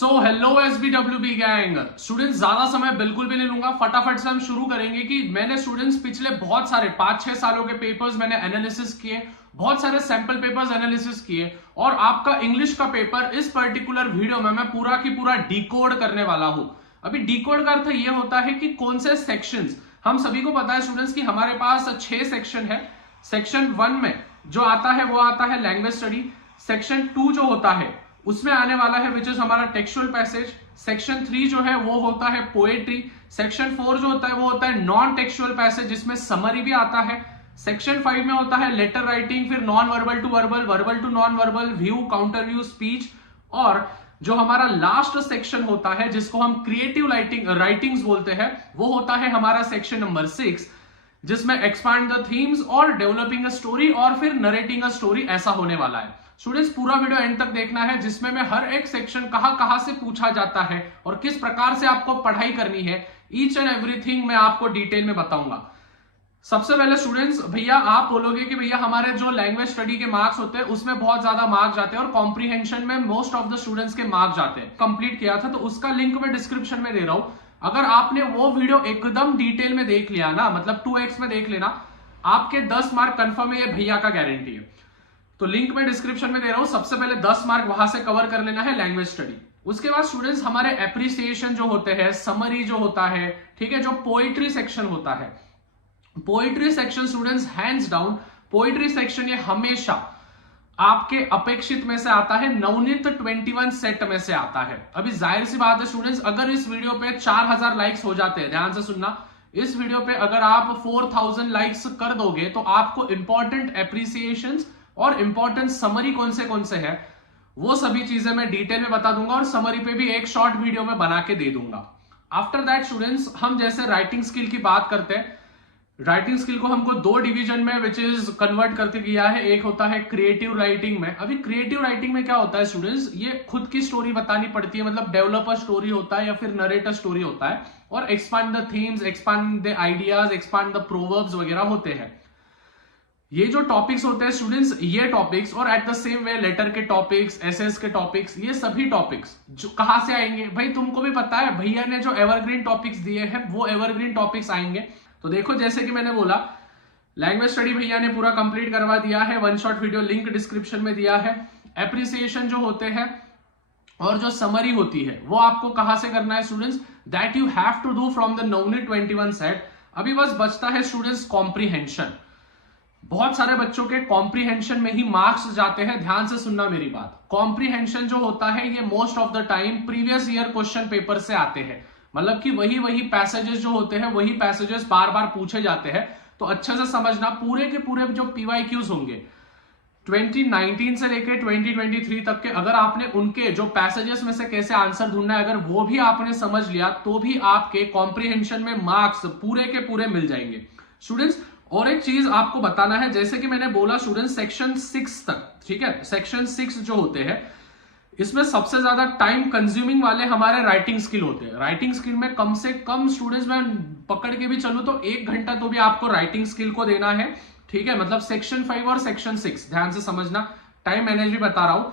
Hello SBWB gang students, ज्यादा समय बिल्कुल भी नहीं लूंगा, फटाफट से हम शुरू करेंगे कि मैंने स्टूडेंट्स पिछले बहुत सारे 5-6 सालों के पेपर्स मैंने एनालिसिस किए, बहुत सारे सैंपल पेपर्स एनालिसिस किए और आपका इंग्लिश का पेपर इस पर्टिकुलर वीडियो में मैं पूरा की पूरा डिकोड करने वाला हूं। अभी डिकोड का अर्थ ये होता है कि कौन से सेक्शंस, हम सभी को पता है स्टूडेंट्स कि हमारे पास 6 सेक्शन है। सेक्शन 1 में जो आता है वो आता है लैंग्वेज स्टडी। सेक्शन 2 जो होता है उसमें आने वाला है विच इज हमारा टेक्सचुअल पैसेज। सेक्शन 3 जो है वो होता है पोएट्री। सेक्शन 4 जो होता है वो होता है नॉन टेक्सचुअल पैसेज जिसमें समरी भी आता है। सेक्शन 5 में होता है लेटर राइटिंग, फिर non verbal to verbal, verbal to non verbal, view, counter view, speech. और जो हमारा लास्ट सेक्शन होता है जिसको हम क्रिएटिव राइटिंग्स बोलते हैं वो होता है हमारा सेक्शन नंबर 6, जिसमें एक्सपांड द थीम्स और डेवलपिंग अ स्टोरी और फिर नरेटिंग अ स्टोरी ऐसा होने वाला है। स्टूडेंट्स पूरा वीडियो एंड तक देखना है जिसमें मैं हर एक सेक्शन कहां से पूछा जाता है और किस प्रकार से आपको पढ़ाई करनी है, ईच एंड एवरीथिंग मैं आपको डिटेल में बताऊंगा। सबसे पहले स्टूडेंट्स, भैया आप बोलोगे कि भैया हमारे जो लैंग्वेज स्टडी के मार्क्स होते हैं उसमें बहुत ज्यादा मार्क्स जाते हैं और कॉम्प्रीहेंशन में मोस्ट ऑफ द स्टूडेंट्स के मार्क्स जाते हैं। कंप्लीट किया था तो उसका लिंक मैं डिस्क्रिप्शन में दे रहा हूं। अगर आपने वो वीडियो एकदम डिटेल में देख लिया ना, मतलब 2x में देख लेना, आपके 10 मार्क कंफर्म है, ये भैया का गारंटी है। तो लिंक में डिस्क्रिप्शन में दे रहा हूं, सबसे पहले 10 मार्क वहां से कवर कर लेना है लैंग्वेज स्टडी। उसके बाद स्टूडेंट्स हमारे एप्रिसिएशन जो होते हैं, समरी जो होता है, ठीक है, जो पोइट्री सेक्शन होता है, poetry section students hands down poetry section ये हमेशा आपके अपेक्षित में से आता है, नवनीत 21 सेट में से आता है। अभी जाहिर सी बात है स्टूडेंट्स, अगर इस वीडियो पे 4000 लाइक्स हो जाते हैं, ध्यान से सुनना, इस वीडियो पे अगर आप 4000 लाइक्स कर दोगे तो आपको इंपॉर्टेंट एप्रिसिएशंस और इंपॉर्टेंट समरी कौन से है वो सभी चीजें मैं डिटेल में बता दूंगा और समरी पे भी एक शॉर्ट वीडियो में बना के दे दूंगा। आफ्टर दैट स्टूडेंट्स हम जैसे राइटिंग स्किल की बात करते हैं, राइटिंग स्किल को हमको 2 डिवीजन में विच इज कन्वर्ट करके किया है। एक होता है क्रिएटिव राइटिंग में। अभी क्रिएटिव राइटिंग में क्या होता है स्टूडेंट्स, ये खुद की स्टोरी बतानी पड़ती है, मतलब डेवलपर स्टोरी होता है या फिर नरेटर स्टोरी होता है, और expand the themes, expand the ideas, expand the proverbs वगैरह होते हैं। ये जो टॉपिक्स होते हैं स्टूडेंट्स, ये टॉपिक्स और at the same way letter के टॉपिक्स, एसेस के टॉपिक्स, ये सभी टॉपिक्स जो कहां से आएंगे भाई, तुमको भी पता है, भैया ने जो एवरग्रीन टॉपिक्स दिए हैं वो एवरग्रीन टॉपिक्स आएंगे। तो देखो जैसे कि मैंने बोला, लैंग्वेज स्टडी भैया ने पूरा कंप्लीट करवा दिया है, 1 शॉट वीडियो लिंक डिस्क्रिप्शन में दिया है। एप्रिसिएशन जो होते हैं और जो समरी होती है वो आपको कहां से करना है students, that you have to do from the Navneet 21 set. अभी बस बचता है स्टूडेंट्स कॉम्प्रीहेंशन। बहुत सारे बच्चों के कॉम्प्रीहेंशन में ही मार्क्स जाते हैं, ध्यान से सुनना मेरी बात। कॉम्प्रीहेंशन जो होता है ये most of the time previous year question paper से आते हैं, मतलब कि वही पैसेजेस जो होते हैं वही पैसेजेस बार बार पूछे जाते हैं। तो अच्छे से समझना, पूरे के पूरे जो PYQs होंगे 2019 से लेकर 2023 तक के, अगर आपने उनके जो पैसेजेस में से कैसे आंसर ढूंढना है अगर वो भी आपने समझ लिया तो भी आपके कॉम्प्रीहेंशन में मार्क्स पूरे के पूरे मिल जाएंगे स्टूडेंट्स। और एक चीज आपको बताना है, जैसे कि मैंने बोला स्टूडेंट्स सेक्शन 6 तक, ठीक है, सेक्शन 6 जो होते हैं इसमें सबसे ज्यादा टाइम कंज्यूमिंग वाले हमारे राइटिंग स्किल होते हैं। राइटिंग स्किल में कम से कम स्टूडेंट्स मैं पकड़ के भी चलूं तो 1 घंटा तो भी आपको राइटिंग स्किल को देना है, ठीक है, मतलब सेक्शन 5 और सेक्शन 6 ध्यान से समझना, टाइम मैनेजमेंट बता रहा हूं।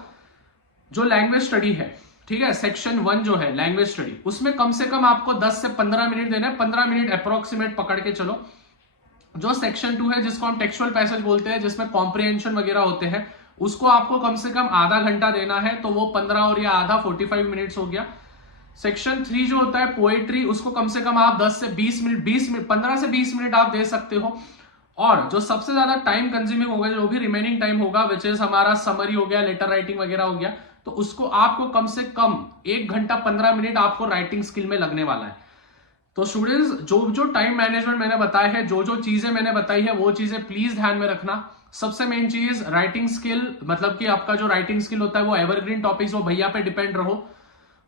जो लैंग्वेज स्टडी है, ठीक है, सेक्शन 1 जो है लैंग्वेज स्टडी, उसमें कम से कम आपको 10 से 15 मिनट देना है, 15 मिनट अप्रोक्सीमेट पकड़ के चलो। जो सेक्शन 2 है जिसको हम टेक्सचुअल पैसेज बोलते हैं, जिसमें कॉम्प्रिहेंशन वगैरह होते हैं, उसको आपको कम से कम आधा घंटा देना है, तो वो 15 और या आधा 45 मिनट्स हो गया। सेक्शन 3 जो होता है पोएट्री, उसको कम से कम आप 10 से 20 मिनट 15 से 20 मिनट आप दे सकते हो। और जो सबसे ज्यादा टाइम कंज्यूमिंग होगा, जो भी रिमेनिंग टाइम होगा विच इज हमारा समरी हो गया, लेटर राइटिंग वगैरह हो गया, तो उसको आपको कम से कम 1 घंटा 15 मिनट आपको राइटिंग स्किल में लगने वाला है। तो स्टूडेंट्स जो टाइम मैनेजमेंट मैंने बताया है, जो चीजें मैंने बताई है वो चीजें प्लीज ध्यान में रखना। सबसे मेन चीज राइटिंग स्किल, मतलब कि आपका जो राइटिंग स्किल होता है वो एवरग्रीन टॉपिक्स, वो भैया पे डिपेंड रहो,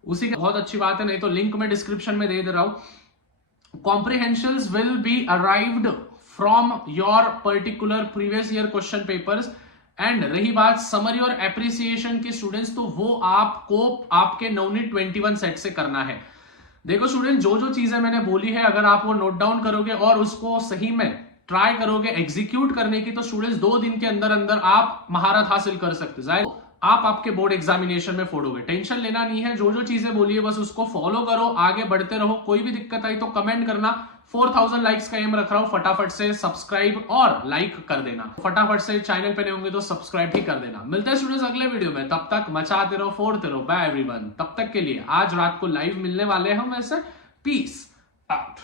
उसी की बहुत अच्छी बात है, नहीं तो लिंक में डिस्क्रिप्शन में दे रहा हूं। Comprehensions will be arrived from your particular previous year question papers. And रही बात समरी और एप्रिसिएशन की स्टूडेंट्स, तो वो आपको आपके नवनीत 21 सेट से करना है। देखो स्टूडेंट, जो चीजें मैंने बोली है अगर आप वो नोट डाउन करोगे और उसको सही में ट्राई करोगे एग्जीक्यूट करने की, तो स्टूडेंट्स 2 दिन के अंदर अंदर आप महारत हासिल कर सकते हैं। आप आपके बोर्ड एग्जामिनेशन में फोड़ोगे। टेंशन लेना नहीं है, जो जो चीजें बोली है बस उसको फॉलो करो, आगे बढ़ते रहो। कोई भी दिक्कत आई तो कमेंट करना। 4000 लाइक्स का एम रख रहा हूं, फटाफट से सब्सक्राइब और लाइक कर देना। फटाफट से चैनल पे नहीं होंगे तो सब्सक्राइब भी कर देना। मिलते हैं स्टूडेंट्स अगले वीडियो में, तब तक मचाते रहो, फोड़ते रहो। Bye everyone. तब तक के लिए आज रात को लाइव मिलने वाले हैं हम, ऐसे पीस आउट।